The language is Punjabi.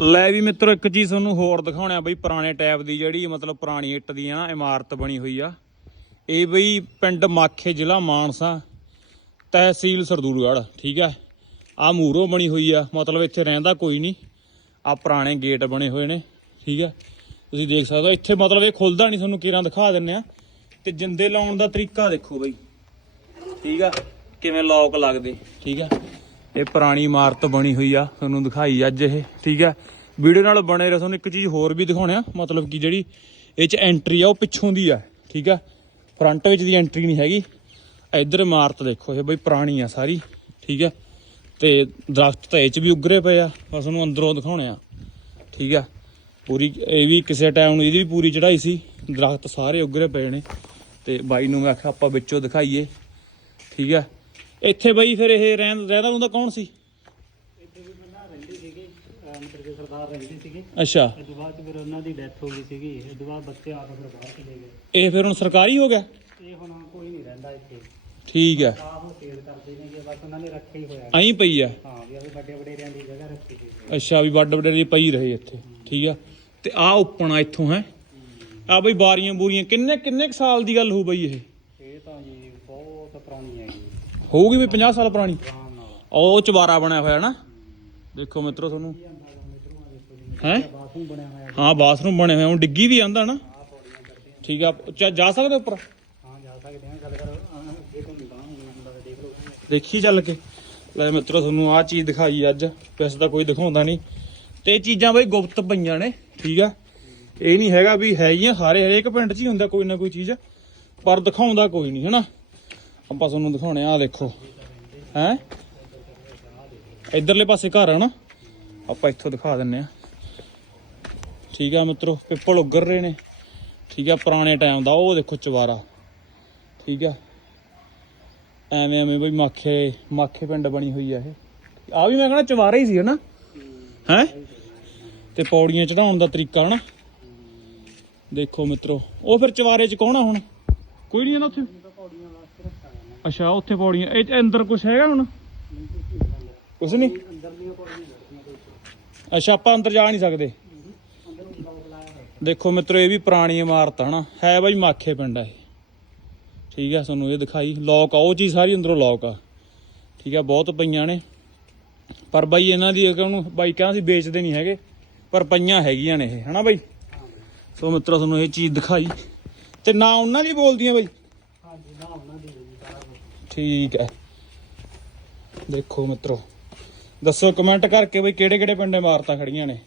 ਲੈ ਵੀ ਮਿੱਤਰੋ, ਇੱਕ ਚੀਜ਼ ਤੁਹਾਨੂੰ ਹੋਰ ਦਿਖਾਉਣਾ ਬਈ, ਪੁਰਾਣੇ ਟਾਈਪ ਦੀ ਜਿਹੜੀ, ਮਤਲਬ ਪੁਰਾਣੀ ਇੱਟ ਦੀ ਨਾ, ਇਮਾਰਤ ਬਣੀ ਹੋਈ ਆ। ਇਹ ਬਈ ਪਿੰਡ ਮਾਖੇ ਜ਼ਿਲ੍ਹਾ ਮਾਨਸਾ, ਤਹਿਸੀਲ ਸਰਦੂਲਗੜ੍ਹ, ਠੀਕ ਆ? ਆ ਮੂਰੋ ਬਣੀ ਹੋਈ ਆ, ਮਤਲਬ ਇੱਥੇ ਰਹਿੰਦਾ ਕੋਈ ਨਹੀਂ। ਆ ਪੁਰਾਣੇ ਗੇਟ ਬਣੇ ਹੋਏ ਨੇ, ਠੀਕ ਆ? ਤੁਸੀਂ ਦੇਖ ਸਕਦੇ ਹੋ, ਇੱਥੇ ਮਤਲਬ ਇਹ ਖੁੱਲਦਾ ਨਹੀਂ, ਤੁਹਾਨੂੰ ਕਿਰਾਂ ਦਿਖਾ ਦਿੰਨੇ ਆ। ਤੇ ਜਿੰਦੇ ਲਾਉਣ ਦਾ ਤਰੀਕਾ ਦੇਖੋ ਬਈ, ਠੀਕ ਆ? ਕਿਵੇਂ ਲੋਕ ਲੱਗਦੇ, ਠੀਕ ਆ? ਇਹ ਪੁਰਾਣੀ ਇਮਾਰਤ ਬਣੀ ਹੋਈ ਆ, ਤੁਹਾਨੂੰ ਦਿਖਾਈ ਅੱਜ ਇਹ, ਠੀਕ ਹੈ ਵੀਡੀਓ ਨਾਲ ਬਣੇ ਰਹੋ, ਤੁਹਾਨੂੰ ਇੱਕ ਚੀਜ਼ ਹੋਰ ਵੀ ਦਿਖਾਉਣੇ ਆ, ਮਤਲਬ ਕਿ ਜਿਹੜੀ ਇਹ ਚ ਐਂਟਰੀ ਆ, ਉਹ ਪਿੱਛੋਂ ਦੀ ਆ, ਠੀਕ ਆ? ਫਰੰਟ ਵਿੱਚ ਦੀ ਐਂਟਰੀ ਨਹੀਂ ਹੈਗੀ। ਇੱਧਰ ਇਮਾਰਤ ਦੇਖੋ, ਇਹ ਬਈ ਪੁਰਾਣੀ ਆ ਸਾਰੀ, ਠੀਕ ਆ? ਤੇ ਦਰਖਤ ਤਾਂ ਇਹ ਚ ਵੀ ਉਗਰੇ ਪਏ ਆ ਬਸ ਤੁਹਾਨੂੰ ਅੰਦਰੋਂ ਦਿਖਾਉਣੇ ਆ, ਠੀਕ ਆ? ਪੂਰੀ, ਇਹ ਵੀ ਕਿਸੇ ਟਾਈਮ ਨੂੰ, ਇਹਦੀ ਵੀ ਪੂਰੀ ਚੜਾਈ ਸੀ, ਦਰਖਤ ਸਾਰੇ ਉਗਰੇ ਪਏ ਨੇ। ਤੇ ਬਾਈ ਨੂੰ ਮੈਂ ਆਖਿਆ, ਆਪਾਂ ਵਿੱਚੋਂ ਦਿਖਾਈਏ, ਠੀਕ ਆ? ਇੱਥੇ ਬਈ ਫਿਰ ਇਹ ਰਹਿਣ ਰਹਿਦਾ ਹੁੰਦਾ ਕੌਣ ਸੀ? ਇੱਥੇ ਵੀ ਪਹਿਲਾਂ ਰਹਿੰਦੀ ਸੀਗੀ ਅਹ ਮਤਲਬ ਕਿ ਸਰਦਾਰ ਰਹਿੰਦੀ ਸੀਗੀ ਅੱਛਾ। ਇਹ ਤੋਂ ਬਾਅਦ 'ਚ ਫਿਰ ਉਹਨਾਂ ਦੀ ਡੈਥ ਹੋ ਗਈ ਸੀਗੀ ਇਹ ਤੋਂ ਬਾਅਦ ਬੱਚੇ ਆਪ ਫਿਰ ਬਾਹਰ ਚਲੇ ਗਏ ਇਹ ਫਿਰ ਹੁਣ ਸਰਕਾਰੀ ਹੋ ਗਿਆ? ਇਹ ਹੁਣ ਕੋਈ ਨਹੀਂ ਰਹਿੰਦਾ ਇੱਥੇ ਠੀਕ ਆ ਆਪ ਉਹ ਸੇਲ ਕਰਦੇ ਨੇ ਕਿ ਬਸ ਉਹਨਾਂ ਨੇ ਰੱਖਿਆ ਹੀ ਹੋਇਆ ਐਂ ਪਈ ਆ? ਹਾਂ ਵੀ ਅਸੀਂ ਵੱਡੇ ਵਡੇਰਿਆਂ ਦੀ ਜਗ੍ਹਾ ਰੱਖੀ ਹੋਈ ਅੱਛਾ, ਵੀ ਵੱਡ ਵੱਡੇ ਦੀ ਪਈ ਰਹੇ ਇੱਥੇ। ਠੀਕ ਆ। ਤੇ ਆ ਉੱਪਣਾ ਇੱਥੋਂ, ਹੈ? ਆ ਬਈ ਬਾਰੀਆਂ ਬੂਰੀਆਂ। ਕਿੰਨੇ ਕਿੰਨੇ ਕੁ ਸਾਲ ਦੀ ਗੱਲ ਹੋ ਬਈ ਇਹ? ਇਹ ਤਾਂ ਜੀ ਬਹੁਤ ਪੁਰਾਣੀ ਹੈਗੀ। ਹੋਊਗੀ ਵੀ 50 ਸਾਲ ਪੁਰਾਣੀ? ਉਹ ਚਵਾਰਾ ਬਣਿਆ ਹੋਇਆ ਨਾ। ਦੇਖੋ ਮਿੱਤਰੋ ਤੁਹਾਨੂੰ। ਹੈ? ਬਾਥਰੂਮ ਬਣਿਆ ਹੋਇਆ ਹੁਣ ਡਿੱਗੀ ਵੀ ਆਂਦਾ ਨਾ। ਠੀਕ ਆ। ਜਾ ਸਕਦੇ ਉੱਪਰ? ਹਾਂ ਜਾ ਸਕਦੇ ਹਾਂ ਗੱਲ ਕਰ ਦੇਖੀ ਚੱਲ ਕੇ। ਲੈ ਮਿੱਤਰੋ ਤੁਹਾਨੂੰ ਆਹ ਚੀਜ਼ ਦਿਖਾਈ ਅੱਜ। ਵੈਸੇ ਤਾਂ ਕੋਈ ਦਿਖਾਉਂਦਾ ਨਹੀਂ। ਤੇ ਚੀਜ਼ਾਂ ਬਈ ਗੁਪਤ ਪਈਆਂ ਨੇ। ਠੀਕ ਆ। ਇਹ ਨਹੀਂ ਹੈਗਾ ਵੀ ਹੈਗੀਆਂ ਸਾਰੇ। ਹਰੇਕ ਪਿੰਡ 'ਚ ਹੀ ਹੁੰਦਾ ਕੋਈ ਨਾ ਕੋਈ ਚੀਜ਼। ਪਰ ਦਿਖਾਉਂਦਾ ਕੋਈ ਨਹੀਂ, ਹੈਨਾ? ਆਪਾਂ ਤੁਹਾਨੂੰ ਦਿਖਾਉਣੇ ਆ, ਆਹ ਦੇਖੋ। ਹੈ? ਇਧਰਲੇ ਪਾਸੇ ਘਰ ਆ ਨਾ, ਆਪਾਂ ਇੱਥੋਂ ਦਿਖਾ ਦਿੰਨੇ ਆ। ਠੀਕ ਆ ਮਿੱਤਰੋ ਪਿੱਪਲ ਉੱਗਰ ਰਹੇ ਨੇ। ਠੀਕ ਆ, ਪੁਰਾਣੇ ਟਾਈਮ ਦਾ, ਉਹ ਦੇਖੋ ਚਵਾਰਾ। ਠੀਕ ਆ। ਐਵੇਂ ਐਵੇਂ ਬਈ ਮਾਖੇ ਮਾਖੇ ਪਿੰਡ ਬਣੀ ਹੋਈ ਆ ਇਹ। ਆ ਵੀ ਮੈਂ ਕਹਿੰਦਾ ਚਵਾਰਾ ਹੀ ਸੀ, ਹਨਾ? ਹੈ? ਤੇ ਪੌੜੀਆਂ ਚੜਾਉਣ ਦਾ ਤਰੀਕਾ, ਹਨਾ? ਦੇਖੋ ਮਿੱਤਰੋ, ਉਹ ਫਿਰ ਚਵਾਰੇ ਚ ਕੌਣ ਆ ਹੁਣ? ਕੋਈ ਨਹੀਂ ਜਾਂਦਾ ਉੱਥੇ? ਅੱਛਾ, ਉੱਥੇ ਪੌੜੀਆਂ। ਇਹ 'ਚ ਅੰਦਰ ਕੁਝ ਹੈਗਾ ਹੁਣ? ਕੁਝ ਨਹੀਂ। ਅੱਛਾ, ਆਪਾਂ ਅੰਦਰ ਜਾ ਨਹੀਂ ਸਕਦੇ। ਦੇਖੋ ਮਿੱਤਰੋ, ਇਹ ਵੀ ਪੁਰਾਣੀ ਇਮਾਰਤ ਆ ਨਾ। ਹੈ ਬਾਈ ਮਾਖੇ ਪਿੰਡ ਆ ਇਹ। ਠੀਕ ਹੈ ਤੁਹਾਨੂੰ ਇਹ ਦਿਖਾਈ। ਲੋਕ ਆ, ਉਹ ਚੀਜ਼ ਸਾਰੀ ਅੰਦਰੋਂ ਲੋਕ ਆ। ਠੀਕ ਆ, ਬਹੁਤ ਪਈਆਂ ਨੇ। ਪਰ ਬਾਈ ਇਹਨਾਂ ਦੀ ਉਹਨੂੰ ਬਾਈ ਕਹਿੰਦਾ ਸੀ ਵੇਚਦੇ ਨਹੀਂ ਹੈਗੇ, ਪਰ ਪਈਆਂ ਹੈਗੀਆਂ ਨੇ ਇਹ। ਹਨਾ ਬਾਈ? ਸੋ ਮਿੱਤਰੋ, ਤੁਹਾਨੂੰ ਇਹ ਚੀਜ਼ ਦਿਖਾਈ। ਤੇ ਨਾ ਉਹਨਾਂ ਦੀ ਬੋਲਦੀਆਂ ਬਾਈ ਹਾਂਜੀ ਨਾ ਉਹਨਾਂ ਦੀ ਹੋਈ ਸਾਰਾ ਕੁਛ। ਠੀਕ ਹੈ। ਦੇਖੋ ਮਿੱਤਰੋ ਦੱਸੋ ਕਮੈਂਟ ਕਰਕੇ ਬਈ ਕਿਹੜੇ ਕਿਹੜੇ ਪਿੰਡੇ ਇਮਾਰਤਾਂ ਖੜੀਆਂ ਨੇ।